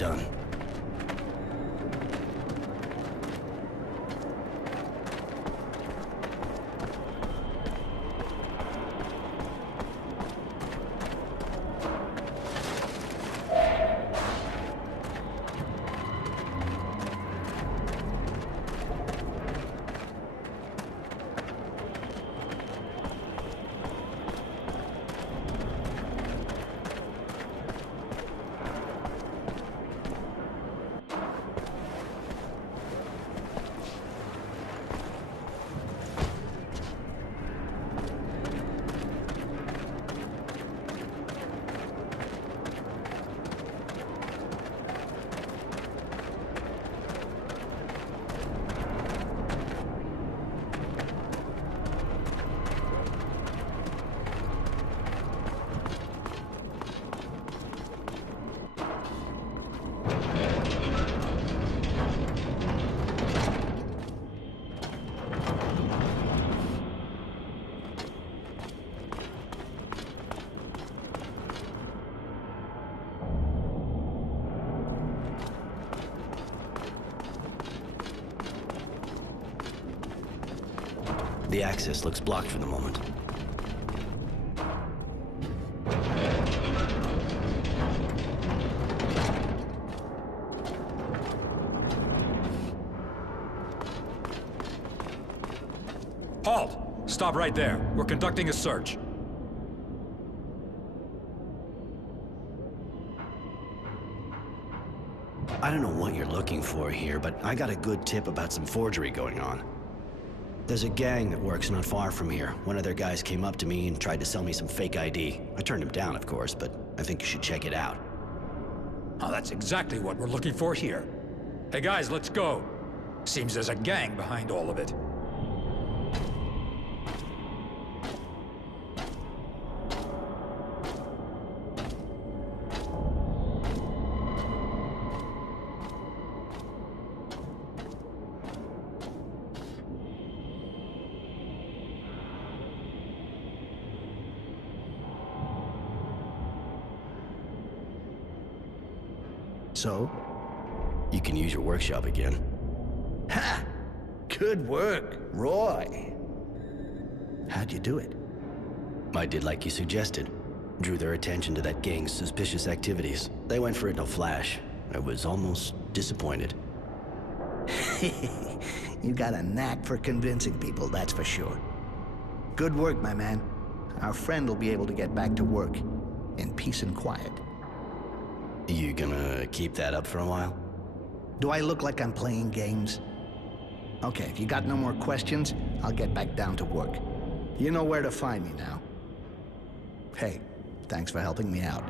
done. The access looks blocked for the moment. Halt! Stop right there. We're conducting a search. I don't know what you're looking for here, but I got a good tip about some forgery going on. There's a gang that works not far from here. One of their guys came up to me and tried to sell me some fake ID. I turned him down, of course, but I think you should check it out. Oh, that's exactly what we're looking for here. Hey guys, let's go. Seems there's a gang behind all of it. So, you can use your workshop again. Ha! Good work, Roy. How'd you do it? I did like you suggested. Drew their attention to that gang's suspicious activities. They went for it in a flash. I was almost disappointed. You got a knack for convincing people, that's for sure. Good work, my man. Our friend will be able to get back to work in peace and quiet. You gonna keep that up for a while? Do I look like I'm playing games? Okay, if you got no more questions, I'll get back down to work. You know where to find me now. Hey, thanks for helping me out.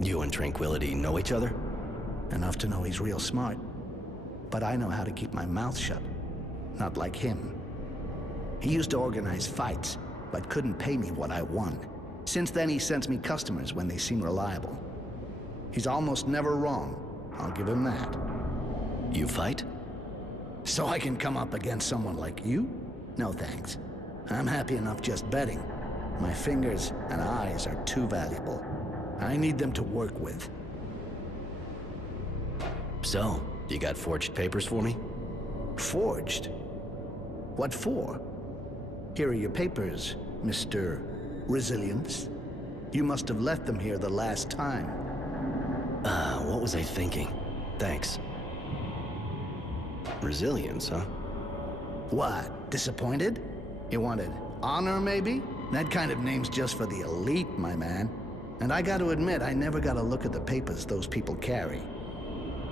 You and Tranquility know each other? Enough to know he's real smart. But I know how to keep my mouth shut. Not like him. He used to organize fights, but couldn't pay me what I won. Since then, he sends me customers when they seem reliable. He's almost never wrong. I'll give him that. You fight? So I can come up against someone like you? No thanks. I'm happy enough just betting. My fingers and eyes are too valuable. I need them to work with. So, you got forged papers for me? Forged? What for? Here are your papers, Mr. Resilience. You must have left them here the last time. What was I thinking? Thanks. Resilience, huh? What, disappointed? You wanted honor, maybe? That kind of name's just for the elite, my man. And I gotta admit, I never got a look at the papers those people carry.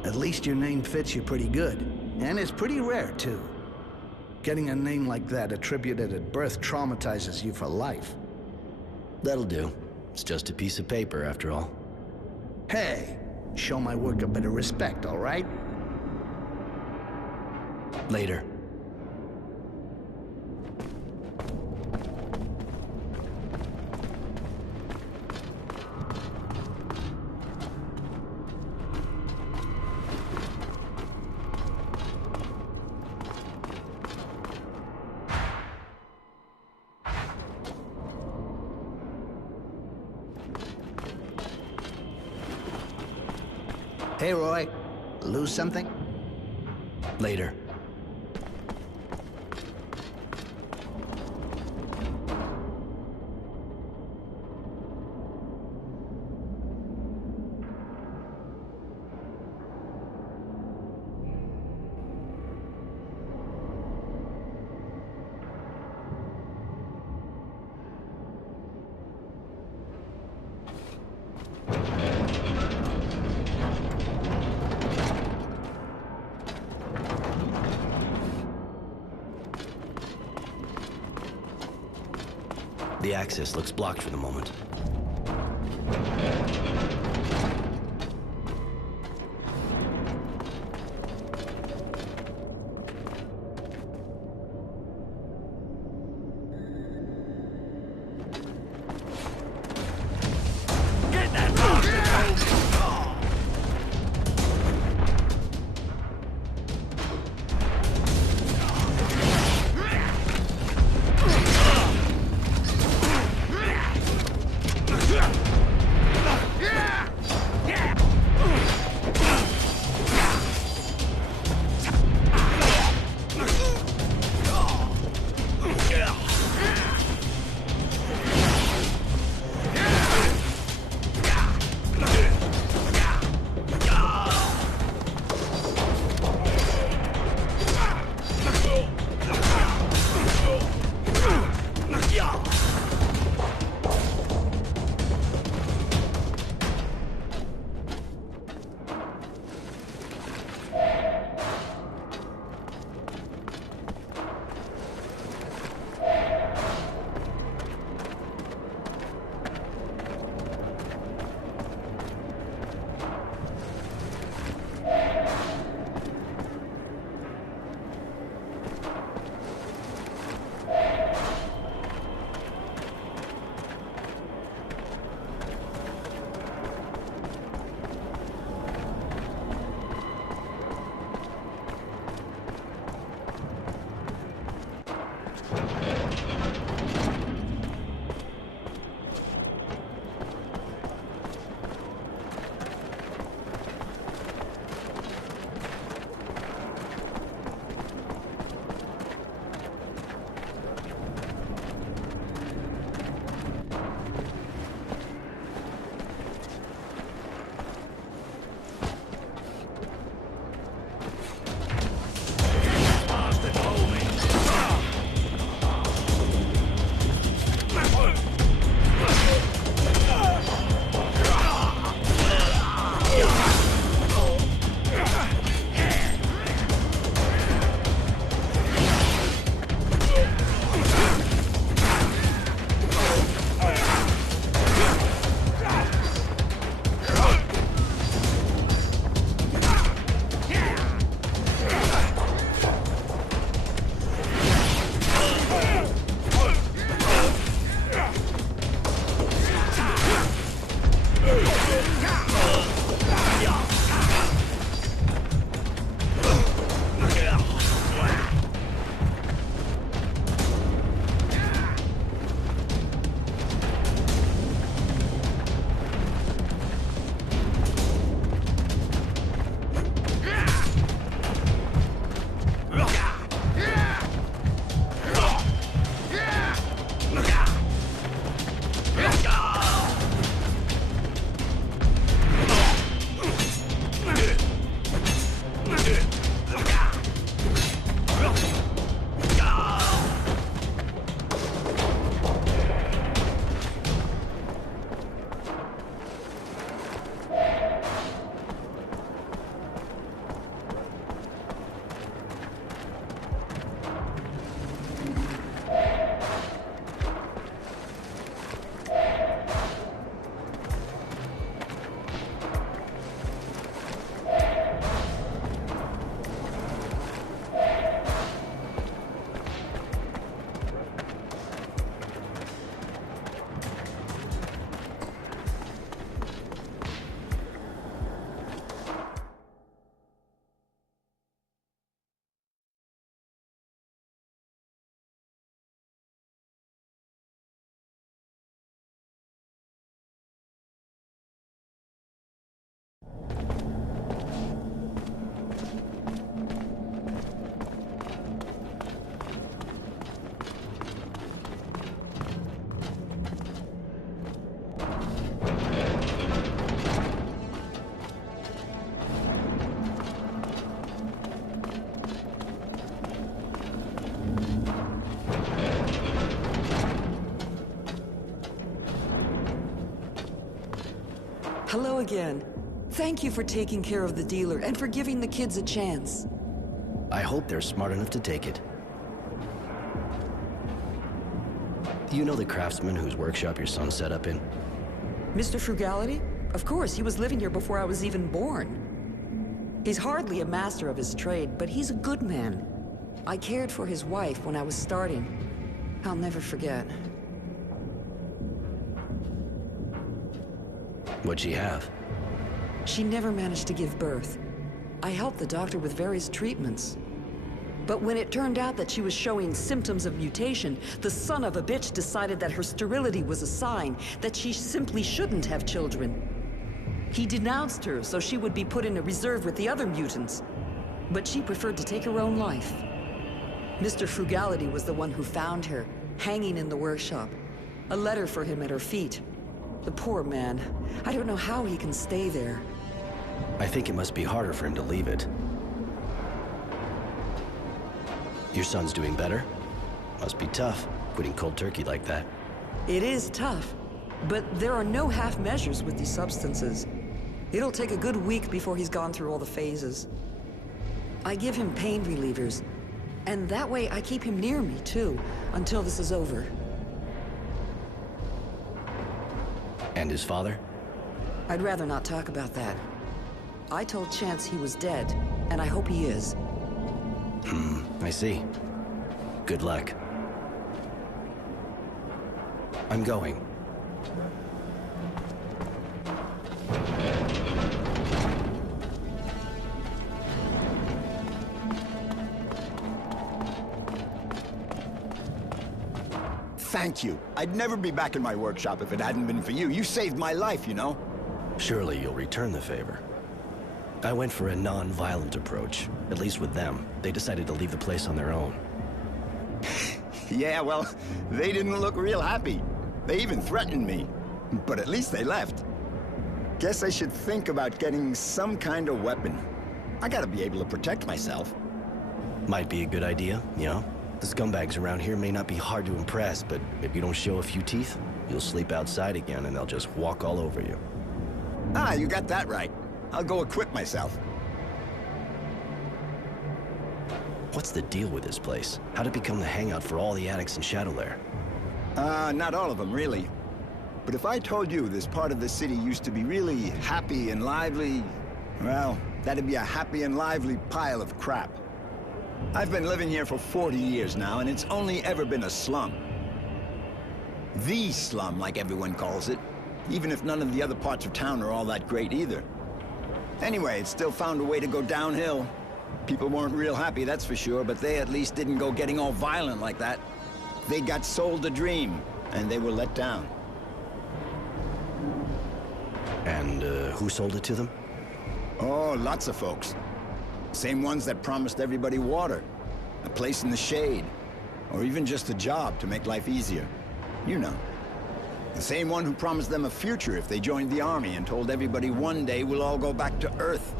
At least your name fits you pretty good. And it's pretty rare, too. Getting a name like that attributed at birth traumatizes you for life. That'll do. It's just a piece of paper, after all. Hey, show my work a bit of respect, all right? Later. Hey, Roy. Lose something? Later. The access looks blocked for the moment. Hello again. Thank you for taking care of the dealer and for giving the kids a chance. I hope they're smart enough to take it. You know the craftsman whose workshop your son set up in? Mr. Frugality? Of course, he was living here before I was even born. He's hardly a master of his trade, but he's a good man. I cared for his wife when I was starting. I'll never forget. What'd she have? She never managed to give birth. I helped the doctor with various treatments. But when it turned out that she was showing symptoms of mutation, the son of a bitch decided that her sterility was a sign that she simply shouldn't have children. He denounced her so she would be put in a reserve with the other mutants. But she preferred to take her own life. Mr. Frugality was the one who found her, hanging in the workshop. A letter for him at her feet. The poor man. I don't know how he can stay there. I think it must be harder for him to leave it. Your son's doing better? Must be tough, quitting cold turkey like that. It is tough, but there are no half measures with these substances. It'll take a good week before he's gone through all the phases. I give him pain relievers, and that way I keep him near me too, until this is over. And his father? I'd rather not talk about that. I told Chance he was dead, and I hope he is. I see. Good luck. I'm going. Thank you. I'd never be back in my workshop if it hadn't been for you. You saved my life, you know? Surely you'll return the favor. I went for a non-violent approach. At least with them. They decided to leave the place on their own. Yeah, well, they didn't look real happy. They even threatened me. But at least they left. Guess I should think about getting some kind of weapon. I gotta be able to protect myself. Might be a good idea, you know? The scumbags around here may not be hard to impress, but if you don't show a few teeth, you'll sleep outside again and they'll just walk all over you. Ah, you got that right. I'll go equip myself. What's the deal with this place? How'd it become the hangout for all the addicts in Shadowlair? Not all of them, really. But if I told you this part of the city used to be really happy and lively, well, that'd be a happy and lively pile of crap. I've been living here for 40 years now, and it's only ever been a slum. The slum, like everyone calls it, even if none of the other parts of town are all that great either. Anyway, it still found a way to go downhill. People weren't real happy, that's for sure, but they at least didn't go getting all violent like that. They got sold a dream, and they were let down. And, who sold it to them? Oh, lots of folks. Same ones that promised everybody water, a place in the shade, or even just a job to make life easier. You know. The same one who promised them a future if they joined the army and told everybody one day we'll all go back to Earth.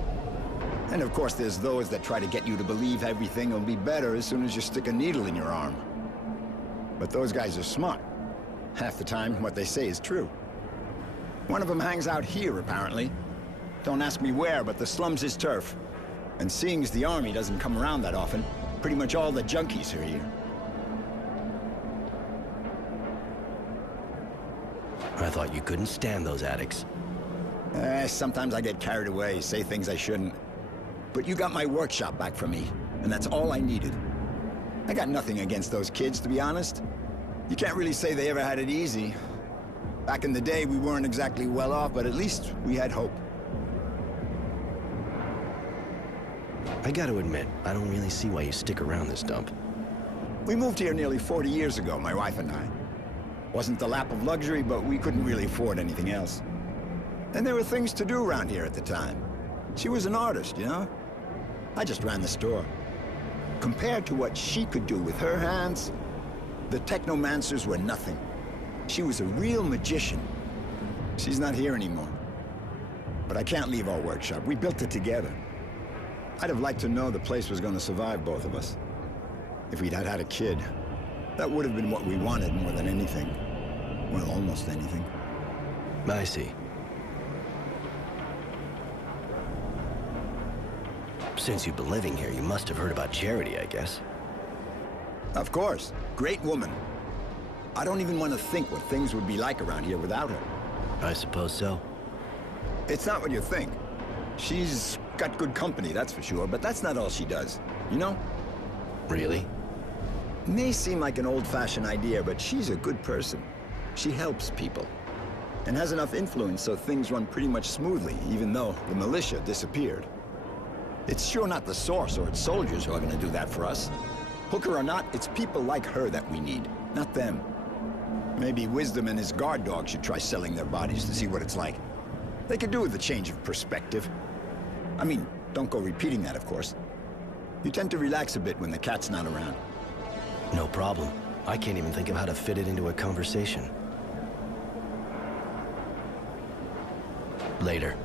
And of course there's those that try to get you to believe everything will be better as soon as you stick a needle in your arm. But those guys are smart. Half the time, what they say is true. One of them hangs out here, apparently. Don't ask me where, but the slum's his turf. And seeing as the army doesn't come around that often, pretty much all the junkies are here. I thought you couldn't stand those addicts. Sometimes I get carried away, say things I shouldn't. But you got my workshop back for me, and that's all I needed. I got nothing against those kids, to be honest. You can't really say they ever had it easy. Back in the day, we weren't exactly well off, but at least we had hope. I gotta admit, I don't really see why you stick around this dump. We moved here nearly 40 years ago, my wife and I. Wasn't the lap of luxury, but we couldn't really afford anything else. And there were things to do around here at the time. She was an artist, you know? I just ran the store. Compared to what she could do with her hands, the technomancers were nothing. She was a real magician. She's not here anymore. But I can't leave our workshop. We built it together. I'd have liked to know the place was going to survive both of us. If we'd had a kid, that would have been what we wanted more than anything. Well, almost anything. I see. Since you've been living here, you must have heard about Charity, I guess. Of course. Great woman. I don't even want to think what things would be like around here without her. I suppose so. It's not what you think. She's got good company, that's for sure, but that's not all she does. You know? Really? May seem like an old-fashioned idea, but she's a good person. She helps people. And has enough influence so things run pretty much smoothly, even though the militia disappeared. It's sure not the Source or its soldiers who are gonna do that for us. Hooker or not, it's people like her that we need, not them. Maybe Wisdom and his guard dog should try selling their bodies to see what it's like. They could do with a change of perspective. I mean, don't go repeating that, of course. You tend to relax a bit when the cat's not around. No problem. I can't even think of how to fit it into a conversation. Later.